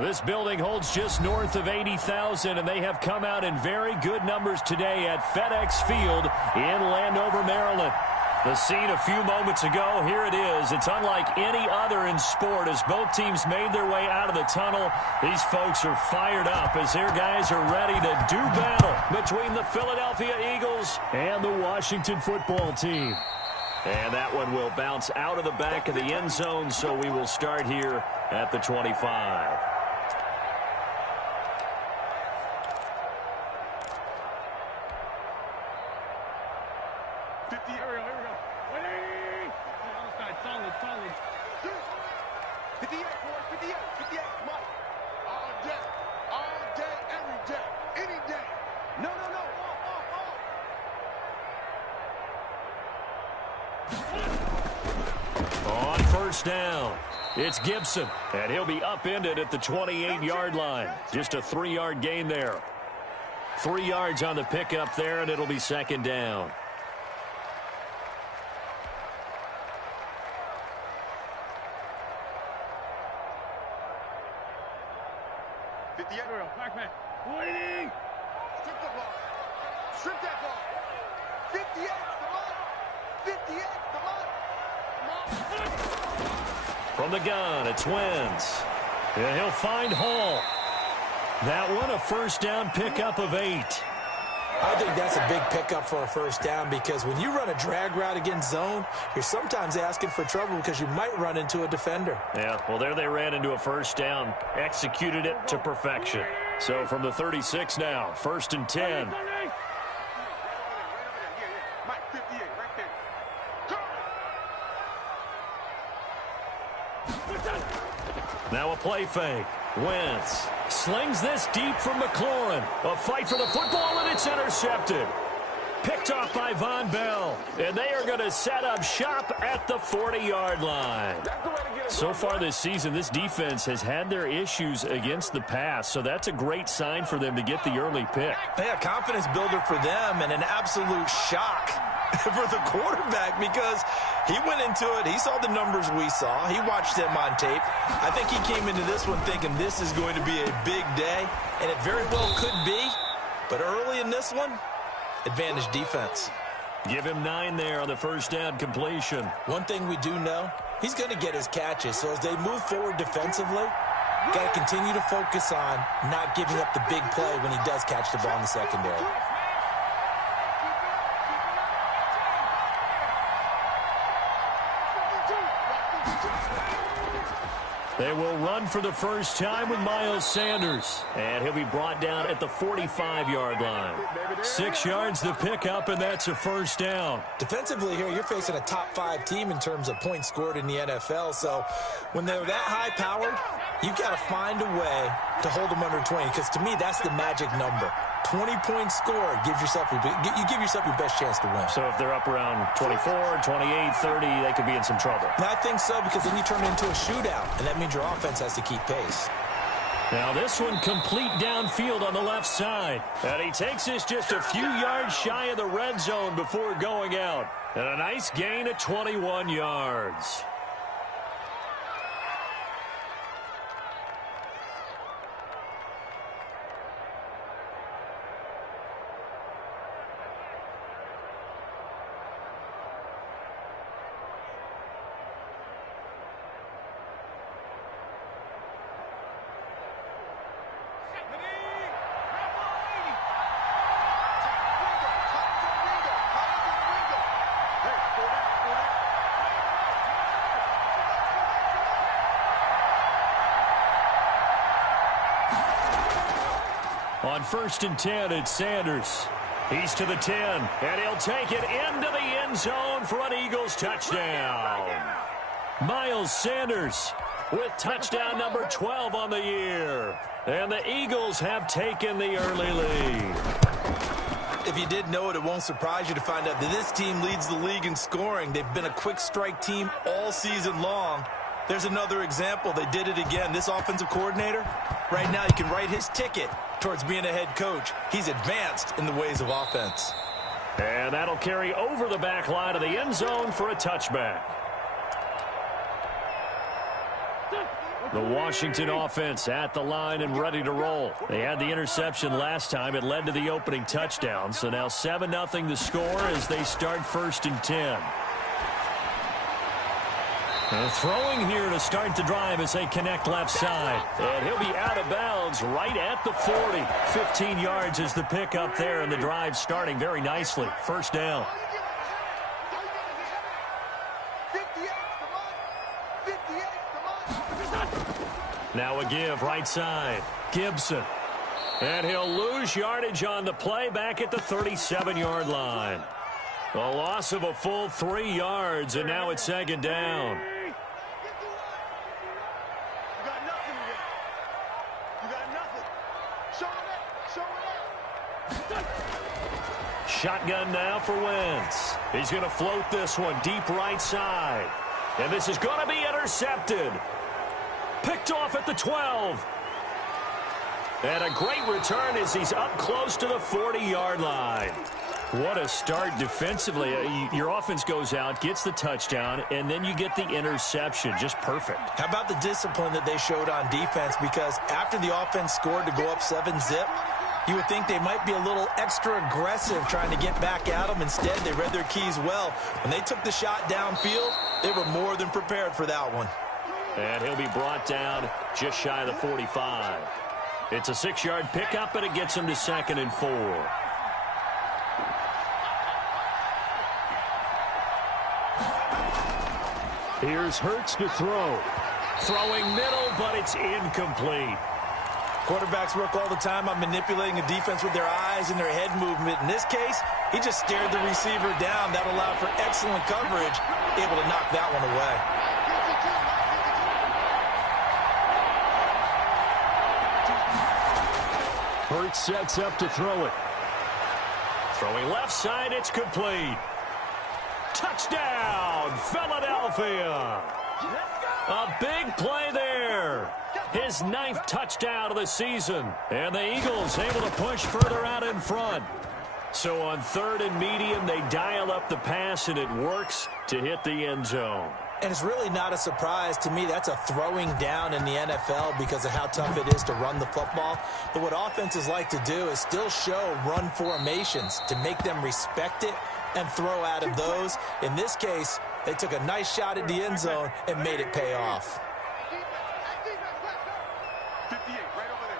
This building holds just north of 80,000, and they have come out in very good numbers today at FedEx Field in Landover, Maryland. The scene a few moments ago, here it is. It's unlike any other in sport as both teams made their way out of the tunnel. These folks are fired up as their guys are ready to do battle between the Philadelphia Eagles and the Washington football team. And that one will bounce out of the back of the end zone, so we will start here at the 25. On first down, it's Gibson, and he'll be upended at the 28-yard line. Just a 3-yard gain there. 3 yards on the pickup there, and it'll be second down. Strip that ball. 58, come on. 58, come on. From the gun, it's Wentz. And he'll find Hall. That one, a first down pickup of 8. I think that's a big pickup for a first down because when you run a drag route against zone, you're sometimes asking for trouble because you might run into a defender. Yeah, well, there they ran into a first down, executed it to perfection. So from the 36 now, first and 10. Now a play fake. Wentz slings this deep from McLaurin. A fight for the football, and it's intercepted. Picked off by Von Bell. And they are going to set up shop at the 40-yard line. So far this season, this defense has had their issues against the pass, so that's a great sign for them to get the early pick. Yeah, confidence builder for them and an absolute shock for the quarterback because he went into it. He saw the numbers we saw. He watched them on tape. I think he came into this one thinking this is going to be a big day, and it very well could be. But early in this one, advantage defense. Give him 9 there on the first down completion. One thing we do know, he's going to get his catches. So as they move forward defensively, got to continue to focus on not giving up the big play when he does catch the ball in the secondary. They will run for the first time with Miles Sanders. And he'll be brought down at the 45-yard line. 6 yards to pick up, and that's a first down. Defensively here, you're facing a top-5 team in terms of points scored in the NFL. So when they're that high-powered, you've got to find a way to hold them under 20. Because to me, that's the magic number. 20 points scored, you give yourself your best chance to win. So if they're up around 24, 28, 30, they could be in some trouble. And I think so, because then you turn it into a shootout, and that means your offense has to keep pace. Now this one complete downfield on the left side. And he takes this just a few yards shy of the red zone before going out. And a nice gain of 21 yards. On first and 10, it's Sanders. He's to the 10, and he'll take it into the end zone for an Eagles touchdown. Miles Sanders with touchdown number 12 on the year. And the Eagles have taken the early lead. If you didn't know it, it won't surprise you to find out that this team leads the league in scoring. They've been a quick strike team all season long. There's another example. They did it again. This offensive coordinator, right now you can write his ticket towards being a head coach. He's advanced in the ways of offense. And that'll carry over the back line of the end zone for a touchback. The Washington offense at the line and ready to roll. They had the interception last time. It led to the opening touchdown. So now 7-0 the score as they start 1st and 10. Throwing here to start the drive as they connect left side. And he'll be out of bounds right at the 40. 15 yards is the pickup there, and the drive starting very nicely. 1st down. Now a give right side. Gibson. And he'll lose yardage on the play back at the 37-yard line. A loss of a full 3 yards, and now it's 2nd down. Shotgun now for Wentz. He's going to float this one deep right side. And this is going to be intercepted. Picked off at the 12. And a great return as he's up close to the 40-yard line. What a start defensively. Your offense goes out, gets the touchdown, and then you get the interception. Just perfect. How about the discipline that they showed on defense? Because after the offense scored to go up 7-zip, you would think they might be a little extra aggressive trying to get back at them. Instead, they read their keys well. When they took the shot downfield, they were more than prepared for that one. And he'll be brought down just shy of the 45. It's a 6-yard pickup, and it gets him to 2nd and 4. Here's Hurts to throw. Throwing middle, but it's incomplete. Quarterbacks work all the time on manipulating a defense with their eyes and their head movement. In this case, he just stared the receiver down. That allowed for excellent coverage, able to knock that one away. Hurts sets up to throw it. Throwing left side, it's complete. Touchdown, Philadelphia. A big play there. His 9th touchdown of the season. And the Eagles able to push further out in front. So on 3rd and medium, they dial up the pass, and it works to hit the end zone. And it's really not a surprise to me. That's a throwing down in the NFL because of how tough it is to run the football. But what offenses like to do is still show run formations to make them respect it and throw out of those. In this case, they took a nice shot at the end zone and made it pay off. 58, right over there.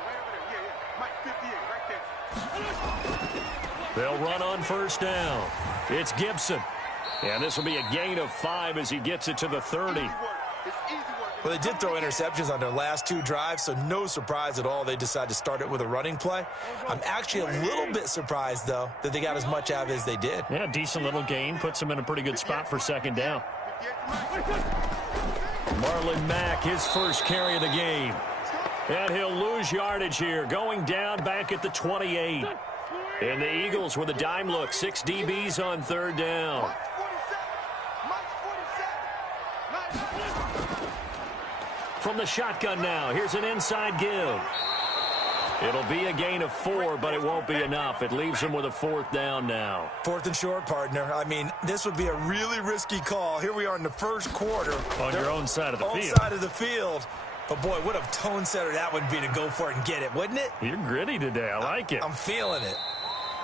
Yeah. Mike, 58, right there. They'll run on 1st down. It's Gibson. And this will be a gain of 5 as he gets it to the 30. Well, they did throw interceptions on their last 2 drives, so no surprise at all they decided to start it with a running play. I'm actually a little bit surprised, though, that they got as much out of it as they did. Yeah, decent little gain. Puts them in a pretty good spot for 2nd down. Marlon Mack, his first carry of the game. And he'll lose yardage here, going down back at the 28. And the Eagles with a dime look, 6 DBs on 3rd down. From the shotgun now, here's an inside give. It'll be a gain of 4, but it won't be enough. It leaves them with a 4th down now. 4th and short, partner. I mean, this would be a really risky call. Here we are in the 1st quarter. On your own side of the field. Side of the field. But, boy, what a tone setter that would be to go for it and get it, wouldn't it? You're gritty today. I like it. I'm feeling it.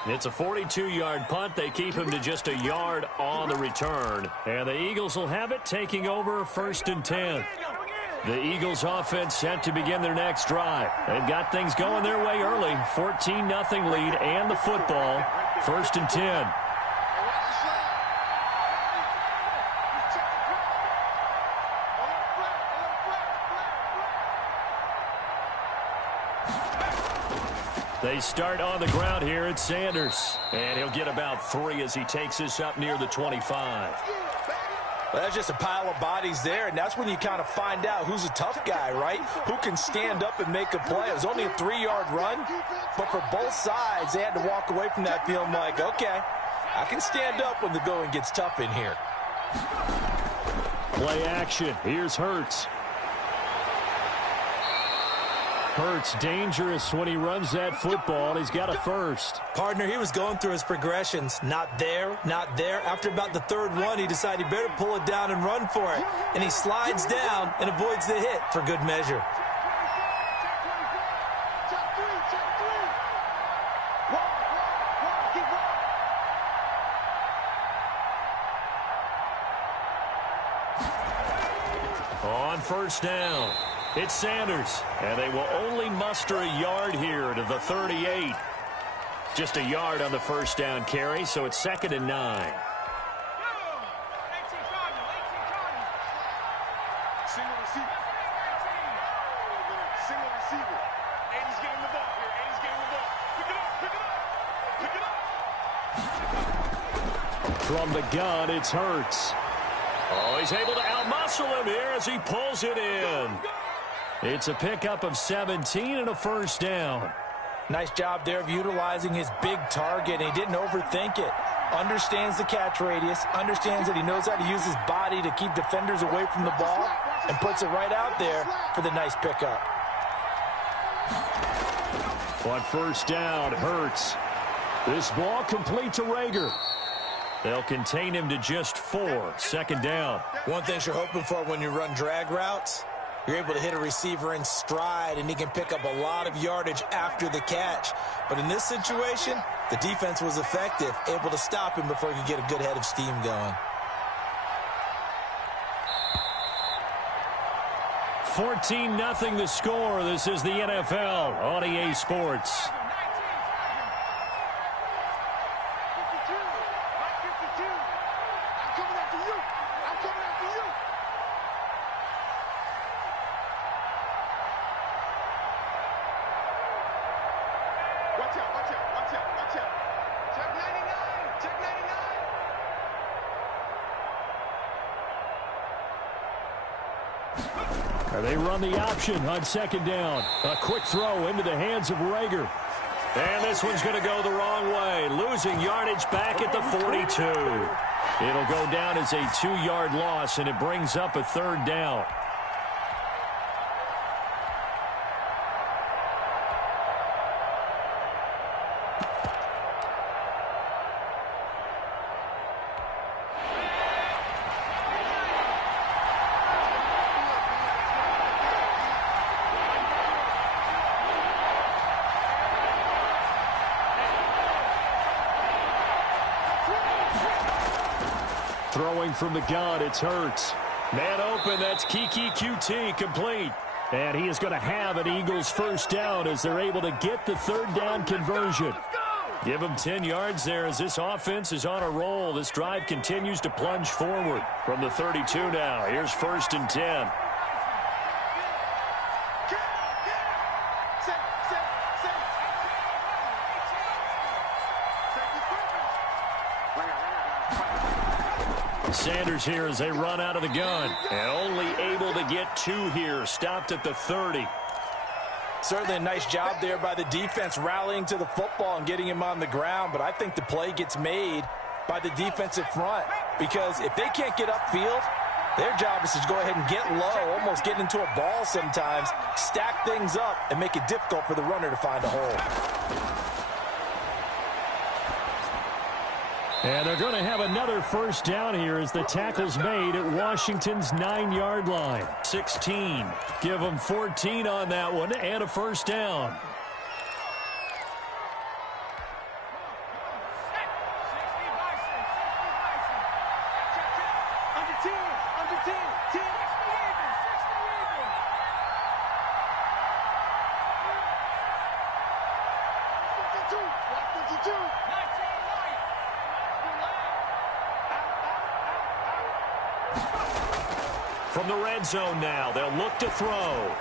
It's a 42-yard punt. They keep him to just a yard on the return. And the Eagles will have it, taking over 1st and 10. The Eagles offense set to begin their next drive. They've got things going their way early. 14-0 lead and the football. 1st and 10. They start on the ground here at Sanders. And he'll get about 3 as he takes this up near the 25. Well, that's just a pile of bodies there, and that's when you kind of find out who's a tough guy, right? Who can stand up and make a play. It was only a 3-yard run, but for both sides, they had to walk away from that feeling like, okay, I can stand up when the going gets tough in here. Play action. Here's Hurts. Hurts dangerous when he runs that football. He's got a first. Partner, he was going through his progressions. Not there, not there. After about the third one, he decided he better pull it down and run for it. And he slides down and avoids the hit for good measure. On first down, it's Sanders, and they will only muster a yard here to the 38. Just a yard on the first down carry, so it's 2nd and 9. Single receiver. Single receiver. Aiden's getting the ball here. Aiden's getting the ball. Pick it up. Pick it up. Pick it up. From the gun, it's Hurts. Oh, he's able to outmuscle him here as he pulls it in. It's a pickup of 17 and a first down. Nice job there of utilizing his big target. He didn't overthink it. Understands the catch radius. Understands that he knows how to use his body to keep defenders away from the ball. And puts it right out there for the nice pickup. On first down, Hurts. This ball complete to Rager. They'll contain him to just 4. 2nd down. One thing you're hoping for when you run drag routes, you're able to hit a receiver in stride, and he can pick up a lot of yardage after the catch. But in this situation, the defense was effective, able to stop him before he could get a good head of steam going. 14-0 the score. This is the NFL on EA Sports. They run the option on 2nd down. A quick throw into the hands of Rager. And this one's going to go the wrong way. Losing yardage back at the 42. It'll go down as a 2-yard loss, and it brings up a 3rd down. Throwing from the gun, it's Hurts. Man open, that's Kiki QT complete. And he is going to have an Eagles first down as they're able to get the 3rd down conversion. Give him 10 yards there as this offense is on a roll. This drive continues to plunge forward from the 32 now. Here's 1st and 10. Sanders here as they run out of the gun. And only able to get 2 here. Stopped at the 30. Certainly a nice job there by the defense rallying to the football and getting him on the ground. But I think the play gets made by the defensive front. Because if they can't get upfield, their job is to go ahead and get low, almost get into a ball sometimes, stack things up, and make it difficult for the runner to find a hole. And they're going to have another first down here as the tackle's made at Washington's 9-yard line. 16. Give them 14 on that one and a first down. From the red zone now, they'll look to throw.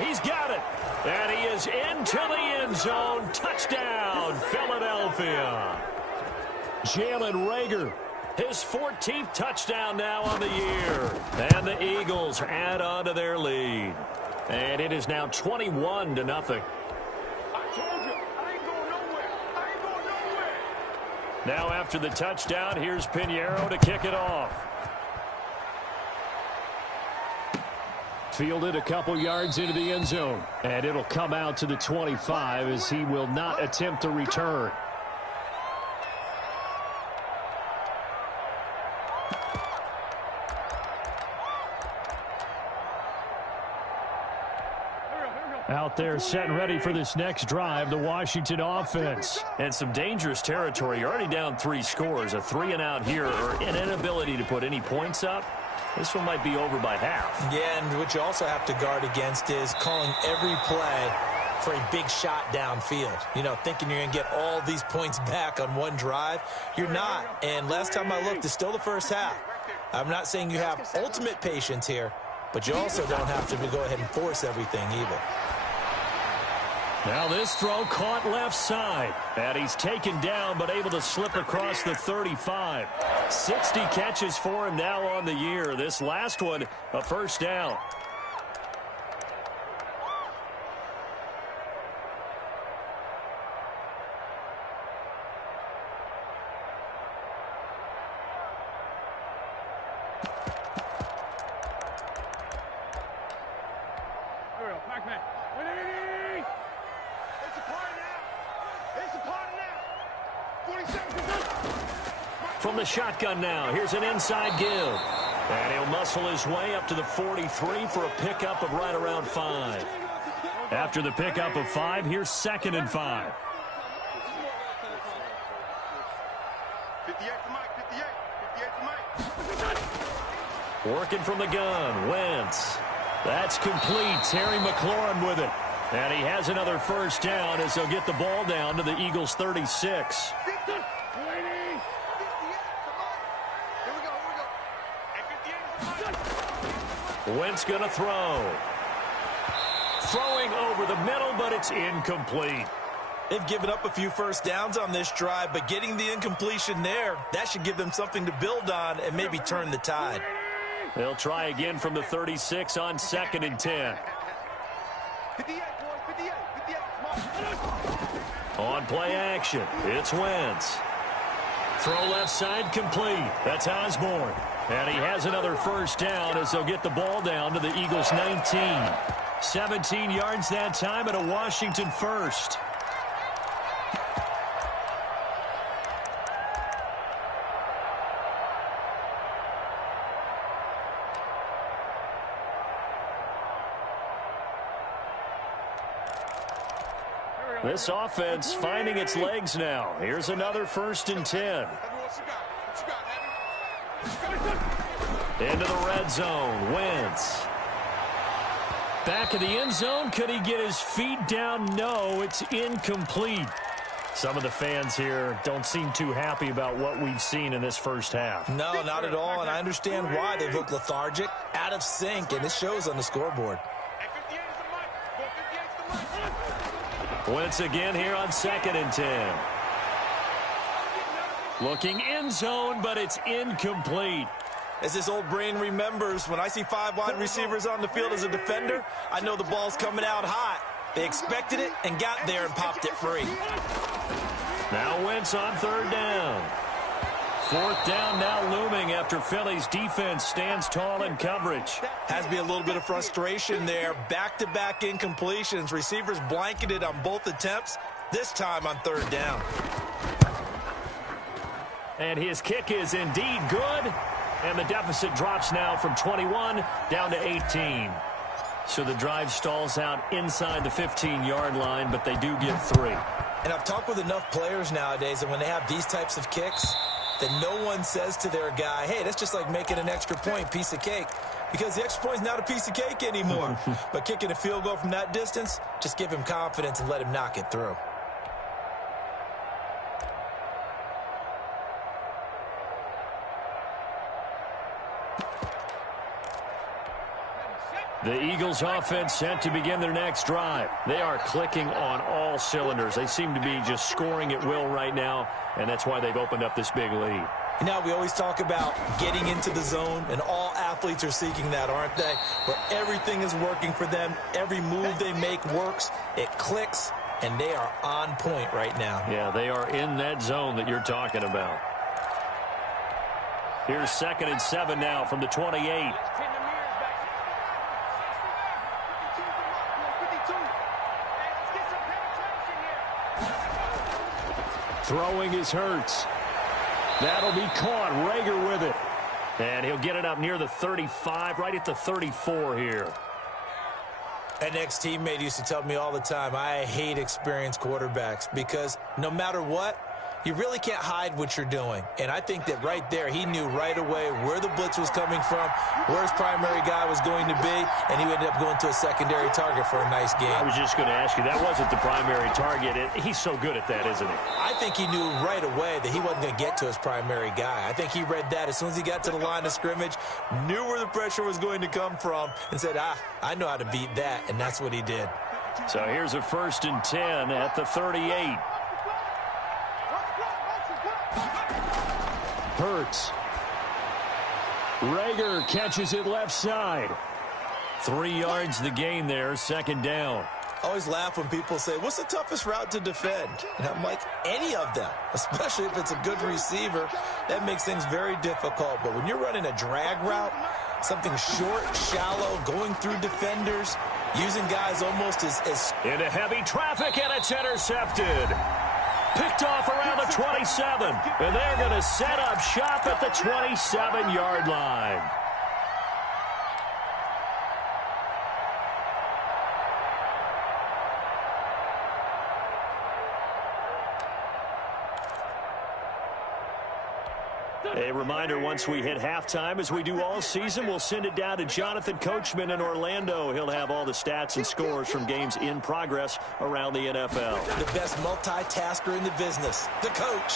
He's got it. And he is into the end zone. Touchdown, Philadelphia. Jalen Rager, his 14th touchdown now on the year. And the Eagles add on to their lead. And it is now 21-0. I told you, I ain't going nowhere. I ain't going nowhere. Now after the touchdown, here's Pinheiro to kick it off. Fielded a couple yards into the end zone. And it'll come out to the 25 as he will not attempt to return. Out there set and ready for this next drive, the Washington offense. And some dangerous territory. You're already down 3 scores. A 3-and-out here or an inability to put any points up. This one might be over by half. Yeah, and what you also have to guard against is calling every play for a big shot downfield. You know, thinking you're going to get all these points back on one drive. You're not. And last time I looked, it's still the first half. I'm not saying you have ultimate patience here, but you also don't have to go ahead and force everything either. Now this throw caught left side. And he's taken down but able to slip across the 35. 60 catches for him now on the year. This last one, a first down. From the shotgun now, here's an inside give. And he'll muscle his way up to the 43 for a pickup of right around 5. After the pickup of 5, here's 2nd and 5. 58 to Mike, 58 to Mike. Working from the gun, Wentz. That's complete. Terry McLaurin with it. And he has another first down as they'll get the ball down to the Eagles' 36. Wentz going to throw. Throwing over the middle, but it's incomplete. They've given up a few first downs on this drive, but getting the incompletion there, that should give them something to build on and maybe turn the tide. They'll try again from the 36 on 2nd and 10. 58, boys, 58. On play action, it's Wentz. Throw left side complete. That's Osborne. And he has another first down as they'll get the ball down to the Eagles' 19. 17 yards that time and a Washington first. This offense finding its legs now. Here's another 1st and 10. Into the red zone, Wentz. Back of the end zone, could he get his feet down? No, it's incomplete. Some of the fans here don't seem too happy about what we've seen in this first half. No, not at all, and I understand why they look lethargic, out of sync, and it shows on the scoreboard. Wentz again here on 2nd and 10. Looking end zone, but it's incomplete. As this old brain remembers, when I see 5 wide receivers on the field as a defender, I know the ball's coming out hot. They expected it and got there and popped it free. Now Wentz on 3rd down. 4th down now looming after Philly's defense stands tall in coverage. Has to be a little bit of frustration there. Back-to-back incompletions. Receivers blanketed on both attempts, this time on 3rd down. And his kick is indeed good. And the deficit drops now from 21 down to 18. So the drive stalls out inside the 15-yard line, but they do get 3. And I've talked with enough players nowadays, and when they have these types of kicks, that no one says to their guy, hey, that's just like making an extra point, piece of cake. Because the extra point is not a piece of cake anymore. But kicking a field goal from that distance, just give him confidence and let him knock it through. The Eagles offense set to begin their next drive. They are clicking on all cylinders. They seem to be just scoring at will right now, and that's why they've opened up this big lead. Now, we always talk about getting into the zone, and all athletes are seeking that, aren't they? Where everything is working for them. Every move they make works. It clicks, and they are on point right now. Yeah, they are in that zone that you're talking about. Here's 2nd and 7 now from the 28. Throwing is Hurts. That'll be caught. Rager with it. And he'll get it up near the 35, right at the 34 here. An ex-teammate used to tell me all the time, I hate experienced quarterbacks because no matter what, you really can't hide what you're doing. And I think that right there, he knew right away where the blitz was coming from, where his primary guy was going to be, and he ended up going to a secondary target for a nice game. I was just going to ask you, that wasn't the primary target. He's so good at that, isn't he? I think he knew right away that he wasn't going to get to his primary guy. I think he read that as soon as he got to the line of scrimmage, knew where the pressure was going to come from, and said, I know how to beat that, and that's what he did. So here's a 1st and 10 at the 38. Hurts. Rager catches it left side. 3 yards the gain there, 2nd down. I always laugh when people say, what's the toughest route to defend? And I'm like, any of them, especially if it's a good receiver. That makes things very difficult. But when you're running a drag route, something short, shallow, going through defenders, using guys almost as... Into heavy traffic, and it's intercepted. Picked off around the 27, and they're going to set up shop at the 27-yard line. A reminder, once we hit halftime, as we do all season, we'll send it down to Jonathan Coachman in Orlando. He'll have all the stats and scores from games in progress around the NFL. The best multitasker in the business, the coach.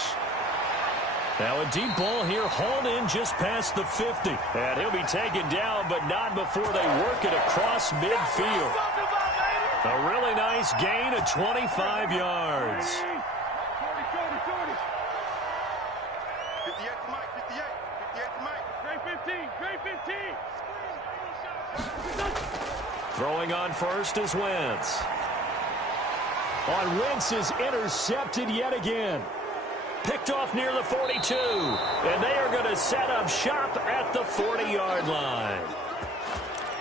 Now a deep ball here, hauled in just past the 50. And he'll be taken down, but not before they work it across midfield. A really nice gain of 25 yards. 58 to Mike, 58. 58 to Mike. Great 15, great 15. Throwing on first is Wentz. Wentz is intercepted yet again. Picked off near the 42. And they are going to set up shop at the 40-yard line.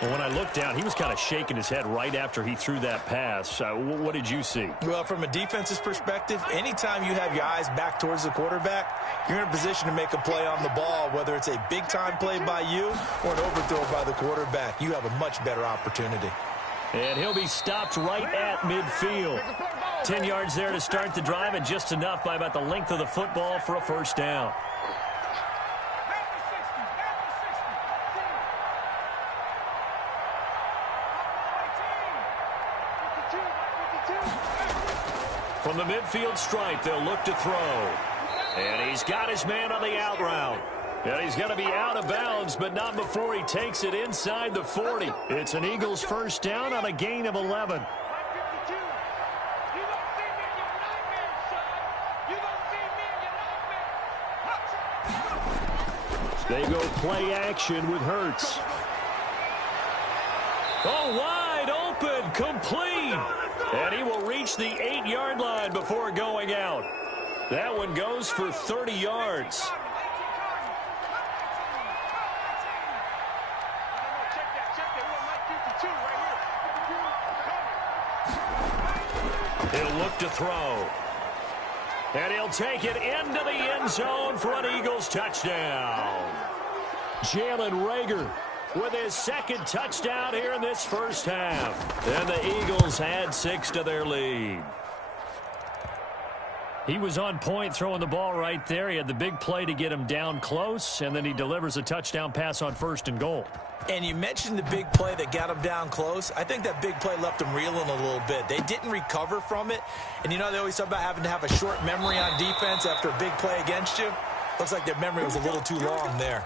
Well, when I looked down, he was kind of shaking his head right after he threw that pass. What did you see? Well, from a defense's perspective, anytime you have your eyes back towards the quarterback, you're in a position to make a play on the ball, whether it's a big-time play by you or an overthrow by the quarterback. You have a much better opportunity. And he'll be stopped right at midfield. 10 yards there to start the drive, and just enough by about the length of the football for a 1st down. From the midfield stripe, they'll look to throw. And he's got his man on the out route. And he's going to be out of bounds, but not before he takes it inside the 40. It's an Eagles 1st down on a gain of 11. They go play action with Hurts. Oh, wide open, complete. And he will reach the 8-yard line before going out. That one goes for 30 yards. He'll look to throw. And he'll take it into the end zone for an Eagles touchdown. Jalen Rager with his 2nd touchdown here in this 1st half. And the Eagles add 6 to their lead. He was on point throwing the ball right there. He had the big play to get him down close, and then he delivers a touchdown pass on 1st and goal. And you mentioned the big play that got him down close. I think that big play left him reeling a little bit. They didn't recover from it. And, you know, they always talk about having to have a short memory on defense after a big play against you. Looks like their memory was a little too long there.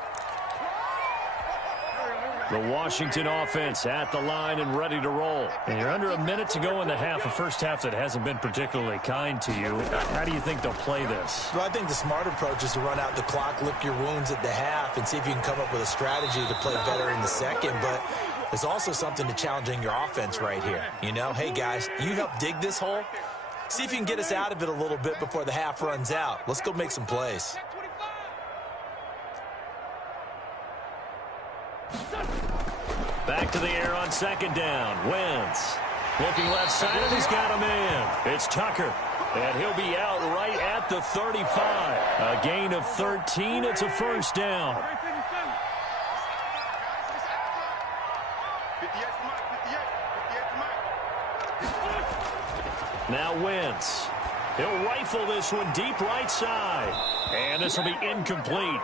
The Washington offense at the line and ready to roll. And you're under a minute to go in the half, a 1st half that hasn't been particularly kind to you. How do you think they'll play this? Well, I think the smart approach is to run out the clock, lick your wounds at the half, and see if you can come up with a strategy to play better in the 2nd. But there's also something to challenging your offense right here. You know, hey, guys, you help dig this hole. See if you can get us out of it a little bit before the half runs out. Let's go make some plays. Back to the air on 2nd down. Wentz looking left side, and he's got a man. It's Tucker. And he'll be out right at the 35. A gain of 13. It's a first down. Now Wentz. He'll rifle this one deep right side. And this will be incomplete.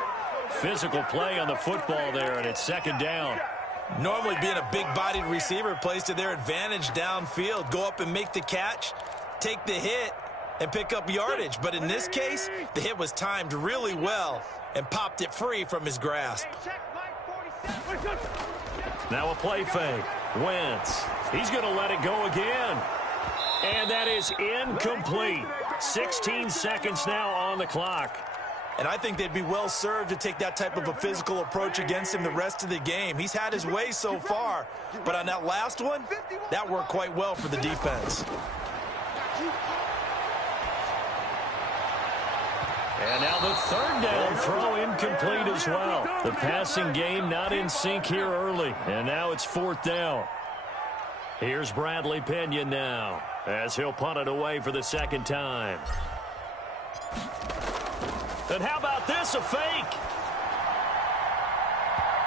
Physical play on the football there, and it's second down. Normally being a big-bodied receiver plays to their advantage downfield. Go up and make the catch, take the hit, and pick up yardage. But in this case, the hit was timed really well and popped it free from his grasp. Now a play fake. Wentz. He's going to let it go again. And that is incomplete. 16 seconds now on the clock. And I think they'd be well served to take that type of a physical approach against him the rest of the game. He's had his way so far, but on that last one, that worked quite well for the defense. And now the third down throw incomplete as well. The passing game not in sync here early, and now it's fourth down. Here's Bradley Pinion now, as he'll punt it away for the second time. And how about this, a fake?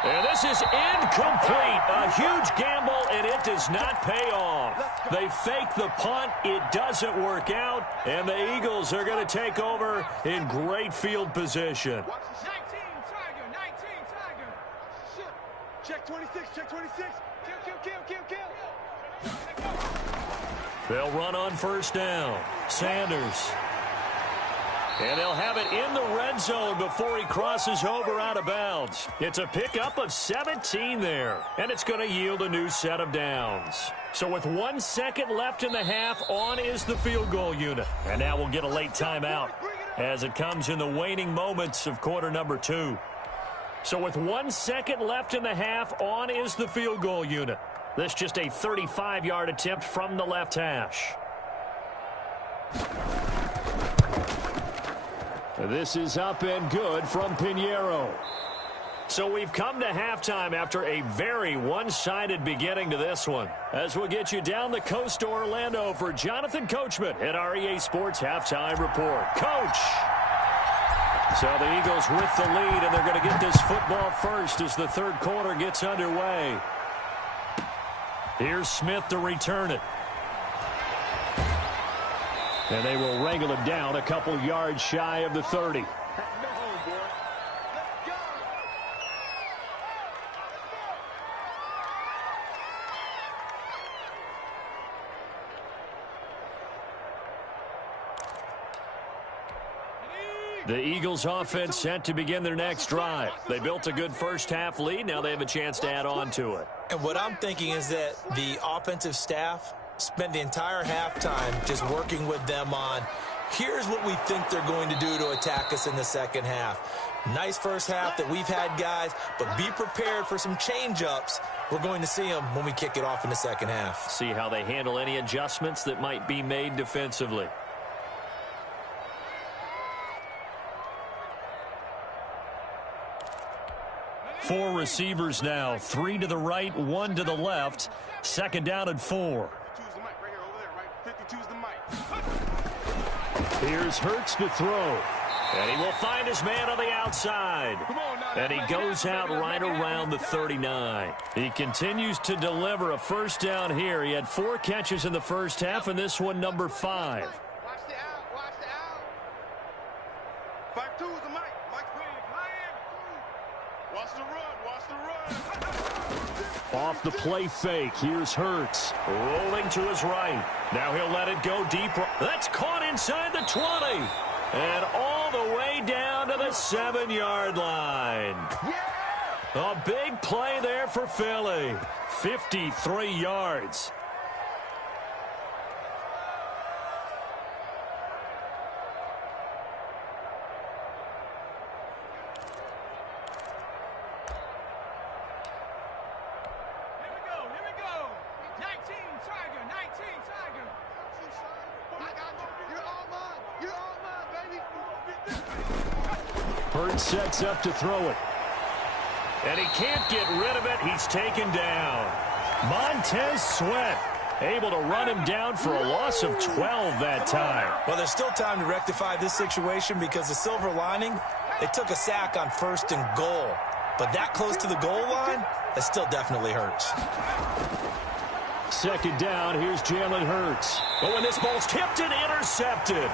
And this is incomplete. A huge gamble, and it does not pay off. They fake the punt. It doesn't work out, and the Eagles are going to take over in great field position. 19 Tiger, 19 Tiger. Check 26, check 26. Kill. They'll run on first down. Sanders. And they'll have it in the red zone before he crosses over out of bounds. It's a pickup of 17 there, and it's going to yield a new set of downs. So with 1 second left in the half, on is the field goal unit. And now we'll get a late timeout as it comes in the waning moments of quarter number 2. So with 1 second left in the half, on is the field goal unit. This just a 35-yard attempt from the left hash. This is up and good from Pinheiro. So we've come to halftime after a very one-sided beginning to this one. As we'll get you down the coast to Orlando for Jonathan Coachman at our EA Sports Halftime Report. Coach! So the Eagles with the lead, and they're going to get this football first as the third quarter gets underway. Here's Smith to return it. And they will wrangle him down a couple yards shy of the 30. The Eagles offense set to begin their next drive. They built a good first half lead. Now they have a chance to add on to it. And what I'm thinking is that the offensive staff spent the entire halftime just working with them on, here's what we think they're going to do to attack us in the second half. Nice first half that we've had, guys, but be prepared for some change-ups. We're going to see them when we kick it off in the second half. See how they handle any adjustments that might be made defensively. Four receivers now, 3 to the right, 1 to the left. Second down and 4. Here's Hurts to throw. And he will find his man on the outside. And he goes out right around the 39. He continues to deliver a first down here. He had 4 catches in the first half, and this one number 5. Watch the out, watch the out. 5-2 is the mic. Watch the run, watch the run. Off the play fake, here's Hurts. Rolling to his right. Now he'll let it go deep. That's caught inside the 20. And all the way down to the 7-yard line. A big play there for Philly. 53 yards. Hurts sets up to throw it. And he can't get rid of it. He's taken down. Montez Sweat Able to run him down for a loss of 12 that time. Well, there's still time to rectify this situation because the silver lining, they took a sack on 1st and goal. But that close to the goal line, that still definitely hurts. 2nd down, here's Jalen Hurts. But when this ball's tipped and intercepted.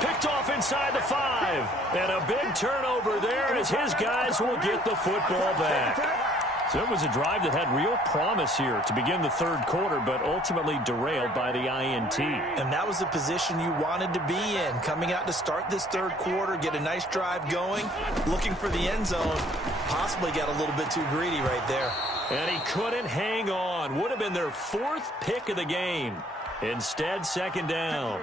Picked off inside the 5. And a big turnover there as his guys will get the football back. So it was a drive that had real promise here to begin the 3rd quarter, but ultimately derailed by the INT. And that was the position you wanted to be in, coming out to start this 3rd quarter, get a nice drive going, looking for the end zone, possibly got a little bit too greedy right there. And he couldn't hang on. Would have been their 4th pick of the game. Instead, 2nd down.